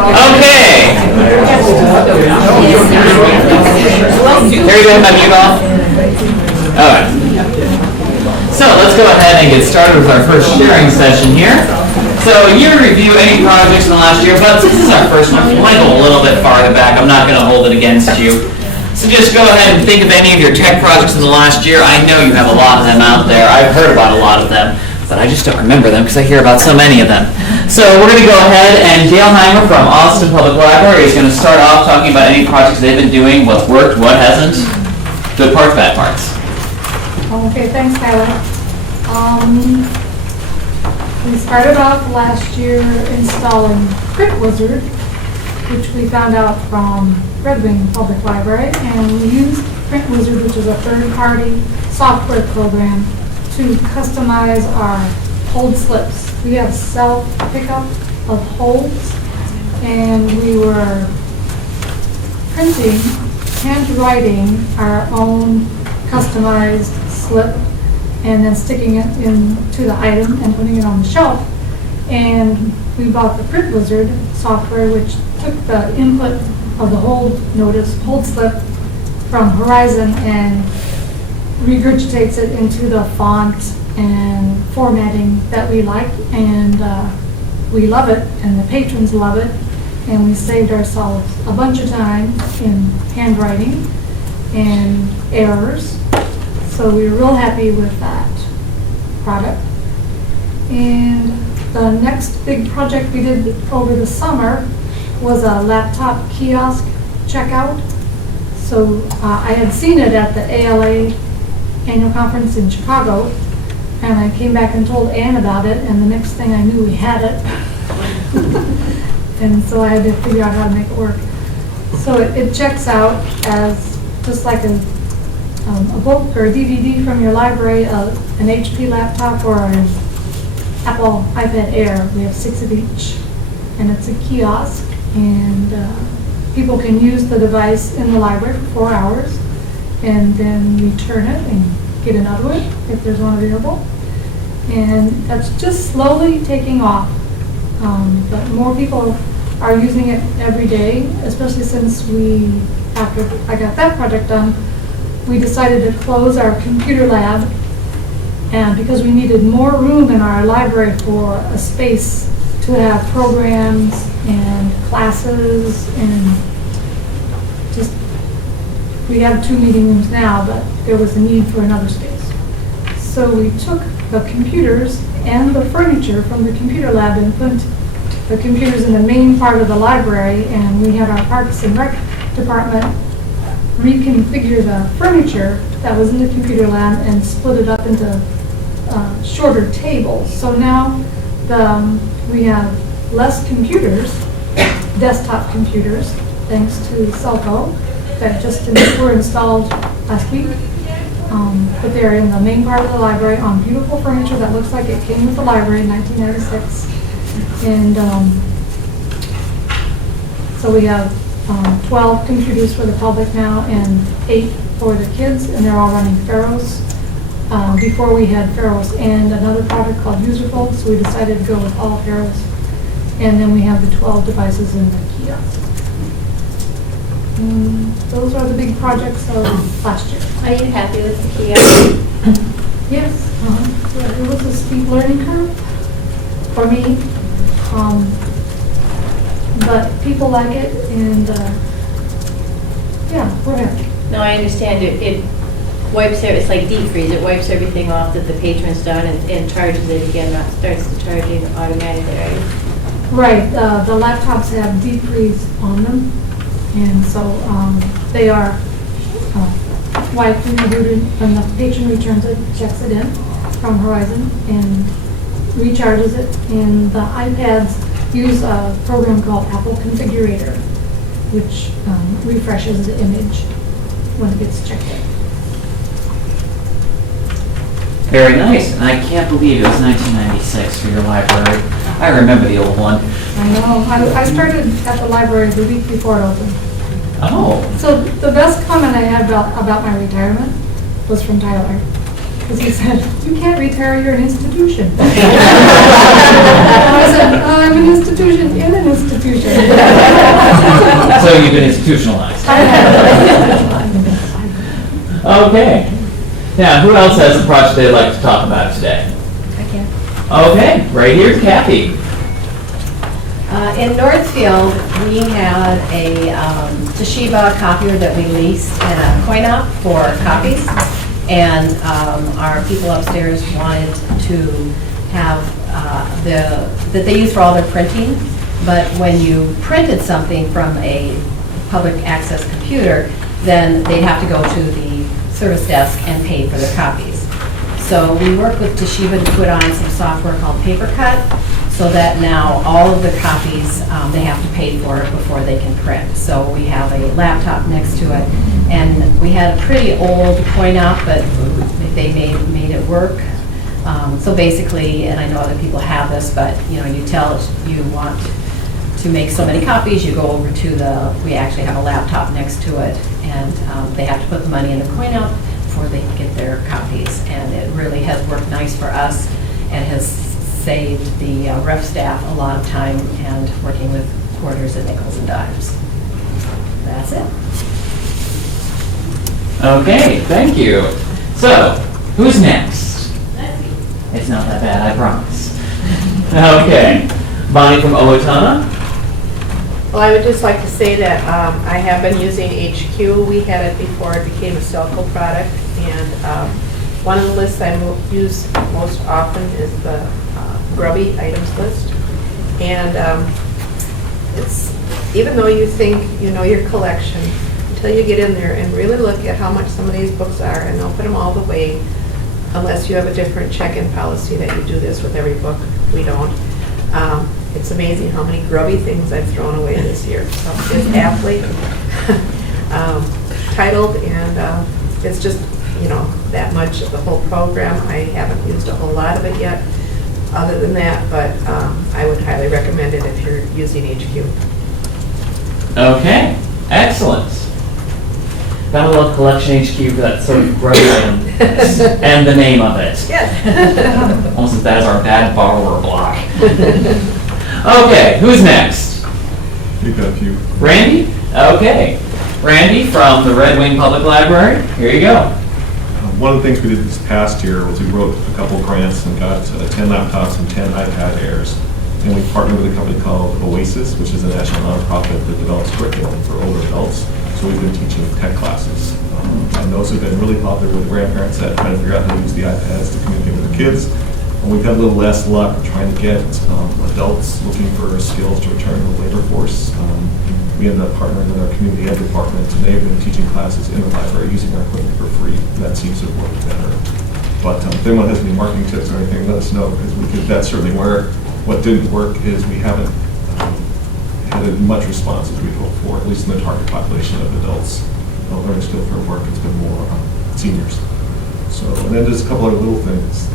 Okay. Terry, do I have my mute off? Alright. So let's go ahead and get started with our first sharing session here. So you review any projects in the last year, but since this is our first one, if you want to go a little bit farther back, I'm not going to hold it against you. So just go ahead and think of any of your tech projects in the last year. I know you have a lot of them out there. I've heard about a lot of them, but I just don't remember them because I hear about so many of them. So we're going to go ahead, and Dale Heimer from Austin Public Library is going to start off talking about any projects they've been doing, what's worked, what hasn't, good parts, bad parts. Okay, thanks, Tyler. We started off last year installing Print Wizard, which we found out from Red Wing Public Library, and we used Print Wizard, which is a third-party software program, to customize our hold slips. We have self-pickup of holds, and we were printing, handwriting our own customized slip, and then sticking it into the item and putting it on the shelf. And we bought the Print Wizard software, which took the input of the hold slip from Horizon and regurgitates it into the font and formatting that we like, and we love it, and the patrons love it, and we saved ourselves a bunch of time in handwriting and errors. So we were real happy with that product. And the next big project we did over the summer was a laptop kiosk checkout. So I had seen it at the ALA annual conference in Chicago, and I came back and told Ann about it, and the next thing I knew we had it. And so I had to figure out how to make it work. So it checks out as just like a book or a DVD from your library, an HP laptop or an Apple iPad Air. We have 6 of each, and it's a kiosk, and people can use the device in the library for 4 hours and then return it and get another one if there's one available. And that's just slowly taking off, but more people are using it every day, especially since after I got that project done, we decided to close our computer lab, and because we needed more room in our library for a space to have programs and classes, and just, we have 2 meeting rooms now, but there was a need for another space. So we took the computers and the furniture from the computer lab and put the computers in the main part of the library, and we had our Parks and Rec department reconfigure the furniture that was in the computer lab and split it up into shorter tables. So now we have less computers, desktop computers, thanks to SELCO, that just were installed last week. But they're in the main part of the library on beautiful furniture that looks like it came with the library in 1996. And so we have 12 computers for the public now and 8 for the kids, and they're all running Pharos. Before we had Pharos and another product called Userfold, so we decided to go with all Pharos. And then we have the 12 devices in the kiosk. Those are the big projects of last year. Are you happy with the kiosk? Yes, it was a steep learning curve for me, but people like it, and yeah, we're happy. No, I understand it wipes it's like deep freeze. It wipes everything off that the patron's done and charges it again, not starts the charging automatically, right? Right, the laptops have deep freeze on them, and so they are wiped and rebooted when the patron returns it, checks it in from Horizon, and recharges it. And the iPads use a program called Apple Configurator, which refreshes the image when it gets checked in. Very nice. And I can't believe it was 1996 for your library. I remember the old one. I know. I started at the library the week before it opened. Oh. So the best comment I had about my retirement was from Tyler. Because he said, you can't retire, you're an institution. And I said, I'm an institution in an institution. So you've been institutionalized. Okay. Now, who else has a project they'd like to talk about today? I can. Okay, right here, Kathy. In Northfield, we had a Toshiba copier that we leased and a coin-op for copies. And our people upstairs wanted to have that they use for all their printing. But when you printed something from a public access computer, then they'd have to go to the service desk and pay for their copies. So we worked with Toshiba to put on some software called PaperCut, so that now all of the copies, they have to pay for it before they can print. So we have a laptop next to it, and we had a pretty old coin-op, but they made it work. So basically, and I know other people have this, but you tell it you want to make so many copies, you go over to we actually have a laptop next to it, and they have to put the money in the coin-op before they can get their copies. And it really has worked nice for us and has saved the ref staff a lot of time and working with quarters and nickels and dimes. That's it. Okay, thank you. So, who's next? It's not that bad, I promise. Okay, Bonnie from Owatonna. Well, I would just like to say that I have been using HQ. We had it before it became a SELCO product, and one of the lists I use most often is the grubby items list. And it's, even though you think you know your collection, until you get in there and really look at how much some of these books are, and they'll put them all the way, unless you have a different check-in policy that you do this with every book. We don't. It's amazing how many grubby things I've thrown away this year. So it's aptly titled, and it's just, that much of the whole program. I haven't used a whole lot of it yet, other than that, but I would highly recommend it if you're using HQ. Okay, excellent. Gotta love Collection HQ for that sort of grubby item and the name of it. Yes. Almost as bad as our bad borrower block. Okay, who's next? We've got a few. Randy? Okay. Randy from the Red Wing Public Library. Here you go. One of the things we did this past year was we wrote a couple grants and got 10 laptops and 10 iPad Airs. And we partnered with a company called Oasis, which is a national nonprofit that develops curriculum for older adults. So we've been teaching tech classes. And those have been really popular with grandparents that trying to figure out how to use the iPads to communicate with their kids. And we've had a little less luck trying to get adults looking for skills to return to the labor force. We ended up partnering with our community ed department, and they've been teaching classes in the library using our equipment for free. And that seems to have worked better. But if anyone has any marketing tips or anything, let us know, because that's certainly where what didn't work is we haven't had as much response as we hoped for, at least in the target population of adults learning skill for work. It's been more seniors. So, and then there's a couple other little things.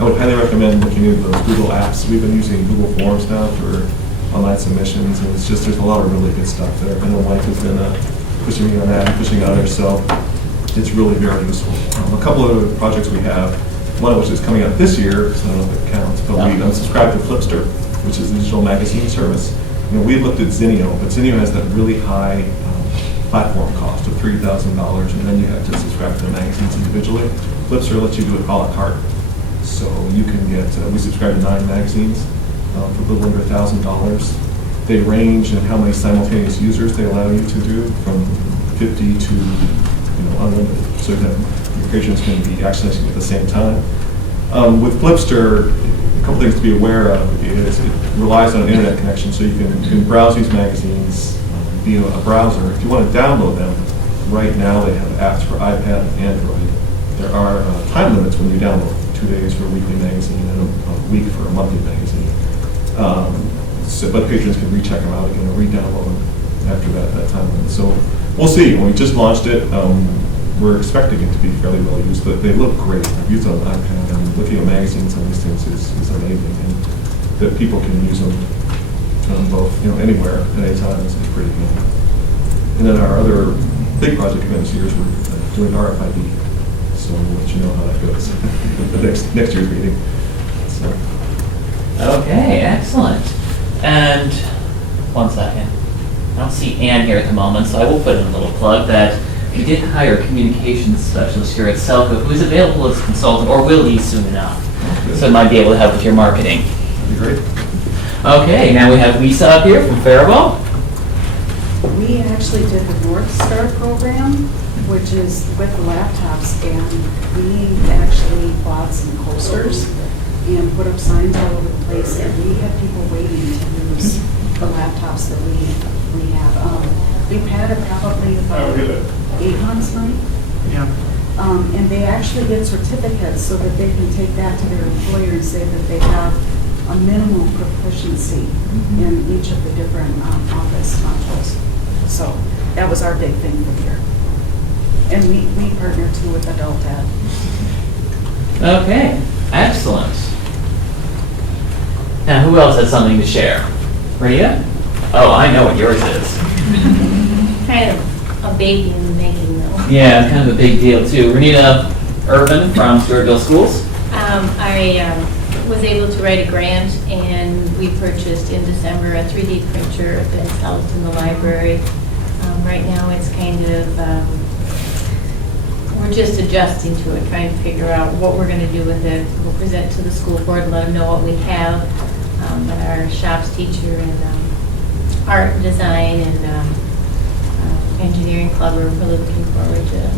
I would highly recommend looking into those Google apps. We've been using Google Forms now for online submissions, and it's just, there's a lot of really good stuff there. I know Mike has been pushing me on that and pushing others, so it's really very useful. A couple of projects we have, one of which is coming out this year, so I don't know if it counts, but we unsubscribed to Flipster, which is a digital magazine service. We looked at Zinio, but Zinio has that really high platform cost of $3,000, and then you have to subscribe to the magazines individually. Flipster lets you do it a la carte. So you can get, we subscribe to 9 magazines for a little under $1,000. They range in how many simultaneous users they allow you to do, from 50 to unlimited. So that your patrons can be accessing at the same time. With Flipster, a couple things to be aware of is it relies on an internet connection, so you can browse these magazines via a browser. If you want to download them, right now they have apps for iPad and Android. There are time limits when you download. 2 days for a weekly magazine and a week for a monthly magazine. But patrons can recheck them out again and re-download them after that time limit. So we'll see. When we just launched it, we're expecting it to be fairly well used, but they look great. I've used it on the iPad, and looking at magazines on these things is amazing, and that people can use them both anywhere at any time is pretty good. And then our other big project event this year is we're doing RFID. so we'll let you know how that goes at the next year's meeting. So, Okay, excellent. And, one second. I don't see Ann here at the moment, so I will put in a little plug that we did hire a communications specialist here at SELCO who is available as a consultant, or will be soon enough. So it might be able to help with your marketing. that'd be great. Okay, now we have Lisa up here from Faribault. We actually did the North Star program, which is with the laptops, and we actually bought some coasters and put up signs all over the place, and we had people waiting to use the laptops that we have. We've had it probably about 8 months now. Yeah. And they actually get certificates so that they can take that to their employer and say that they have a minimal proficiency in each of the different office modules. So that was our big thing for the year. And we partner too with Adult Ed. Okay, excellent. Now, who else has something to share? Rita? Oh, I know what yours is. Kind of a baby in the making though. Yeah, kind of a big deal too. Renita Irvin from Stewartville Schools. I was able to write a grant, and we purchased in December a 3D printer that's housed in the library. Right now it's kind of, we're just adjusting to it, trying to figure out what we're going to do with it. We'll present to the school board, let them know what we have. But our shops teacher and art and design and engineering club are really looking forward to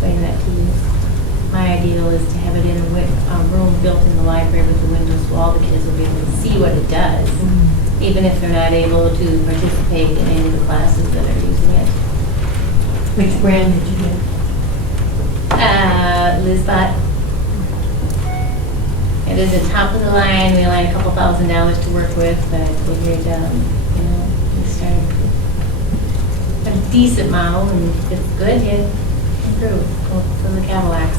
putting that to use. My ideal is to have it in a room built in the library with the windows, so all the kids will be able to see what it does, even if they're not able to participate in any of the classes that are using it. Which brand did you get? Lizbot. It is a top of the line. We only had a couple $1,000s to work with, but I figured, we started with a decent model, and if it's good, you improve. Well, for the Cadillacs.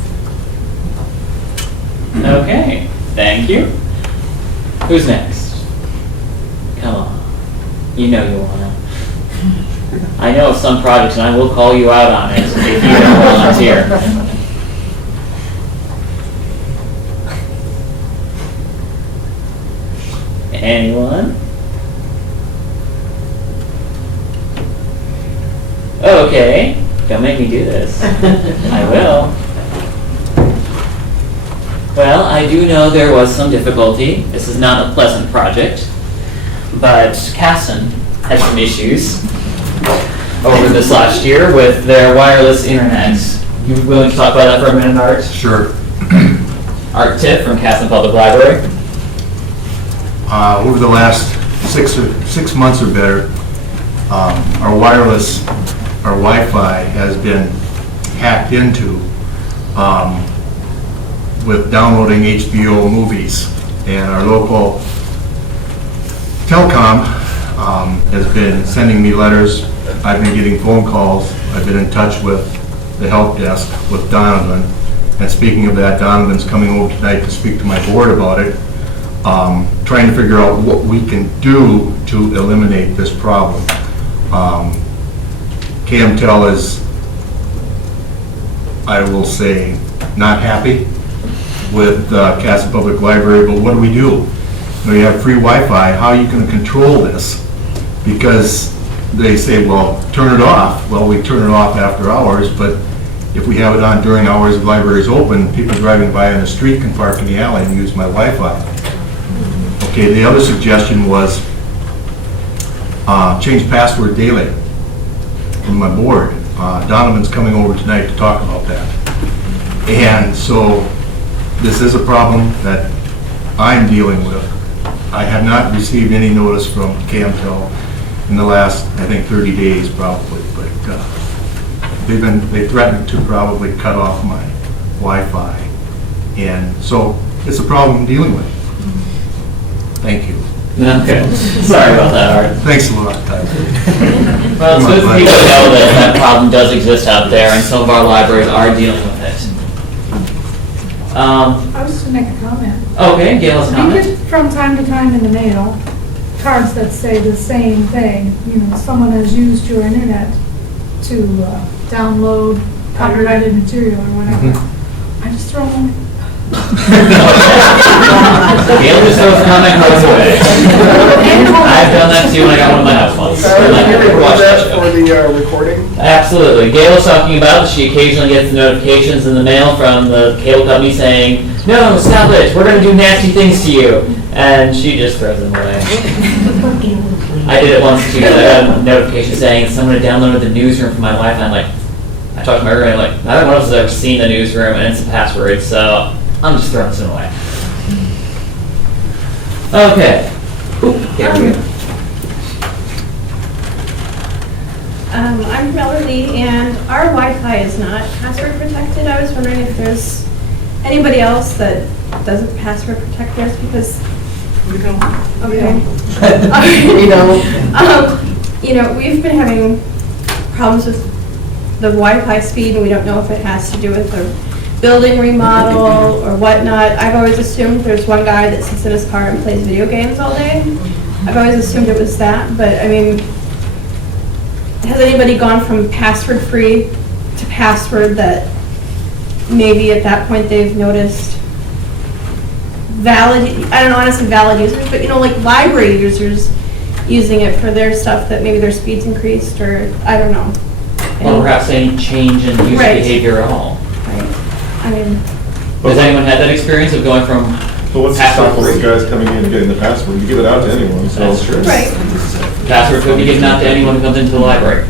Okay, thank you. Who's next? Come on. You know you wanna. I know of some projects, and I will call you out on it if you don't volunteer. Anyone? Okay, don't make me do this. I will. Well, I do know there was some difficulty. This is not a pleasant project, but Casson had some issues over this last year with their wireless internet. You willing to talk about that for a minute, Art? Sure. Art Tiff from Casson Public Library. Over the last 6 months or better, our wireless, our Wi-Fi has been hacked into with downloading HBO movies. And our local telecom has been sending me letters. I've been getting phone calls. I've been in touch with the help desk with Donovan. And speaking of that, Donovan's coming over tonight to speak to my board about it. Trying to figure out what we can do to eliminate this problem. KMTEL is, I will say, not happy with Casson Public Library, but what do? You know, you have free Wi-Fi, how are you going to control this? Because they say, well, turn it off. Well, we turn it off after hours, but if we have it on during hours the library is open, people driving by on the street can park in the alley and use my Wi-Fi. Okay, the other suggestion was change password daily from my board. Donovan's coming over tonight to talk about that. And so this is a problem that I'm dealing with. I have not received any notice from KMTEL in the last, I think, 30 days probably, but they threatened to probably cut off my Wi-Fi. And so it's a problem I'm dealing with. Thank you. Okay, sorry about that, Art. Thanks a lot, Tyler. Well, it's good for people to know that that problem does exist out there, and some of our libraries are dealing with it. I was just gonna make a comment. Okay, Gail has a We comment. get from time to time in the mail cards that say the same thing. You know, someone has used your internet to download copyrighted material or whatever. just throw them. Gail just throws comment cards away. I've done that too when I got one of my house once. For the recording? Absolutely. Gail was talking about that she occasionally gets notifications in the mail from the cable company saying, "No, stop it, we're going to do nasty things to you." And she just throws them away. I did it once too. I got a notification saying someone had downloaded the newsroom from my Wi-Fi. I'm like, I talked to my roommate, like, I don't know if I've ever seen the newsroom and it's a password, so I'm just throwing this away. Okay. Ooh, here we go. I'm Melody, and our Wi-Fi is not password protected. I was wondering if there's anybody else that doesn't password protect theirs, because... We don't. Okay. We don't. You know, we've been having problems with the Wi-Fi speed, and we don't know if it has to do with the building remodel or whatnot. I've always assumed there's one guy that sits in his car and plays video games all day. I've always assumed it was that, but I mean, has anybody gone from password-free to password that maybe at that point they've noticed valid, I don't know, honestly valid users, but you know, like library users using it for their stuff that maybe their speeds increased, or I don't know. Or perhaps any change in user Right. behavior at all. Right. I mean, Has anyone had that experience of going from But what's the stop with those guys coming in and getting the password? You give it out to anyone, so. That's true. right. password could be given out to anyone who comes into the library?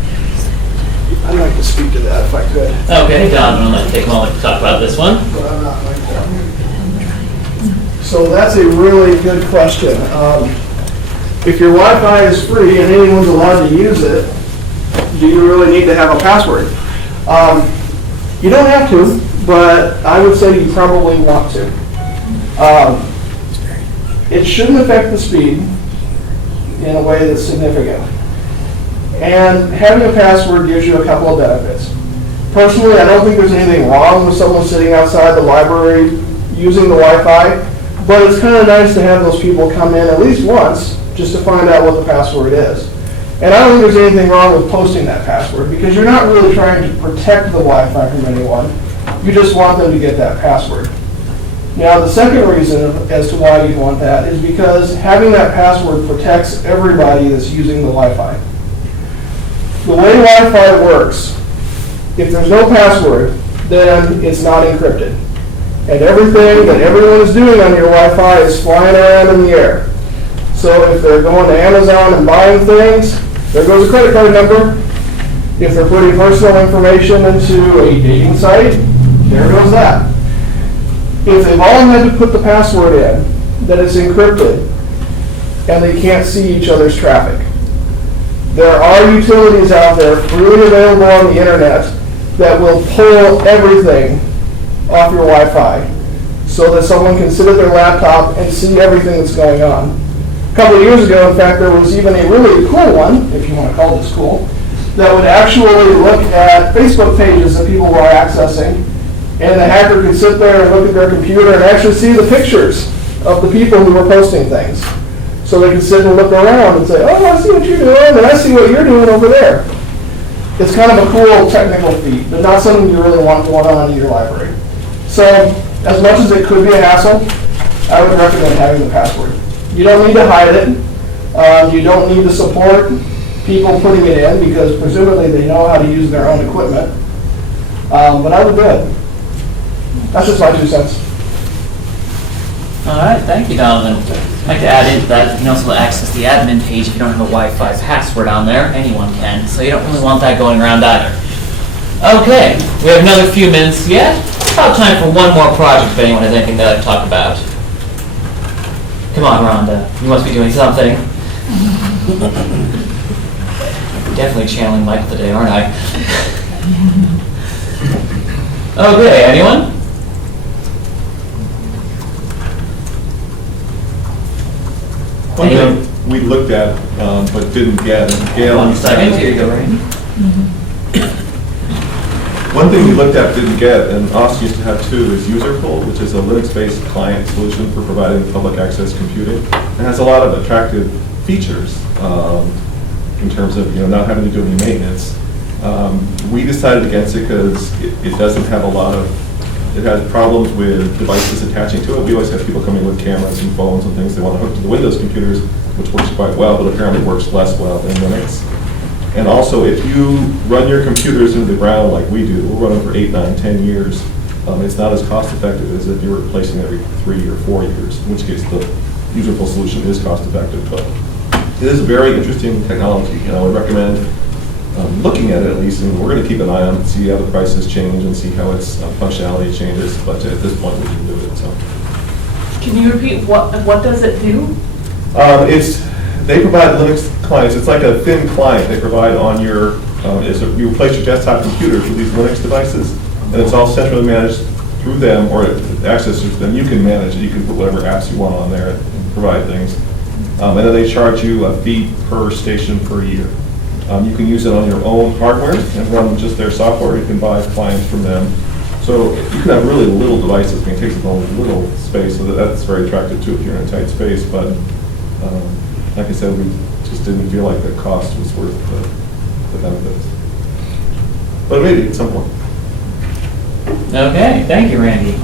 I'd like to speak to that if I could, Okay, Don, I'm gonna take a moment to talk about this one. but I'm not like that. So that's a really good question. If your Wi-Fi is free and anyone's allowed to use it, do you really need to have a password? You don't have to, but I would say you probably want to. It shouldn't affect the speed in a way that's significant. And having a password gives you a couple of benefits. Personally, I don't think there's anything wrong with someone sitting outside the library using the Wi-Fi, but it's kind of nice to have those people come in at least once just to find out what the password is. And I don't think there's anything wrong with posting that password, because you're not really trying to protect the Wi-Fi from anyone. You just want them to get that password. Now, the second reason as to why you want that is because having that password protects everybody that's using the Wi-Fi. The way Wi-Fi works, if there's no password, then it's not encrypted. And everything that everyone is doing on your Wi-Fi is flying around in the air. So if they're going to Amazon and buying things, there goes a credit card number. If they're putting personal information into a dating site, there goes that. If they've all had to put the password in, then it's encrypted, and they can't see each other's traffic. There are utilities out there freely available on the internet that will pull everything off your Wi-Fi so that someone can sit at their laptop and see everything that's going on. A couple of years ago, in fact, there was even a really cool one, if you want to call this cool, that would actually look at Facebook pages that people were accessing, and the hacker could sit there and look at their computer and actually see the pictures of the people who were posting things. So they could sit and look around and say, oh, I see what you're doing, and I see what you're doing over there. It's kind of a cool technical feat, but not something you really want going on in your library. So, as much as it could be a hassle, I would recommend having the password. You don't need to hide it. You don't need to support people putting it in, because presumably they know how to use their own equipment. But I would do it. That's just my 2 cents. All right, thank you, Donovan. I'd like to add into that, you can also access the admin page if you don't have a Wi-Fi password on there. Anyone can, so you don't really want that going around either. Okay, we have another few minutes yet. It's about time for one more project if anyone has anything they'd like to talk about. Come on, Rhonda, you must be doing something. Definitely channeling Michael today, aren't I? Okay, anyone? One thing we looked at, but didn't get, and Gail. 1 second, here you go, Rainey. One thing we looked at, didn't get, and Austin used to have too, is UserPoll, which is a Linux-based client solution for providing public access computing. It has a lot of attractive features in terms of not having to do any maintenance. We decided against it because it doesn't have a lot of It has problems with devices attaching to it. We always have people coming with cameras and phones and things they want to hook to the Windows computers, which works quite well, but apparently works less well in Linux. And also, if you run your computers into the ground like we do, we'll run them for 8, 9, 10 years, it's not as cost effective as if you're replacing every 3 or 4 years, in which case the userful solution is cost effective. But it is a very interesting technology, and I would recommend looking at it at least, and we're going to keep an eye on it, see how the prices change and see how its functionality changes, but at this point we can do it. So. Can you repeat, what does it do? They provide Linux clients. It's like a thin client they provide on your, you replace your desktop computers with these Linux devices, and it's all centrally managed through them, or access to them. You can manage it. You can put whatever apps you want on there and provide things. And then they charge you a fee per station per year. You can use it on your own hardware and run just their software. You can buy clients from them. So you can have really little devices. I mean, it takes up only little space, so that's very attractive too if you're in a tight space. But like I said, we just didn't feel like the cost was worth the benefits. But maybe at some point. Okay, thank you, Randy.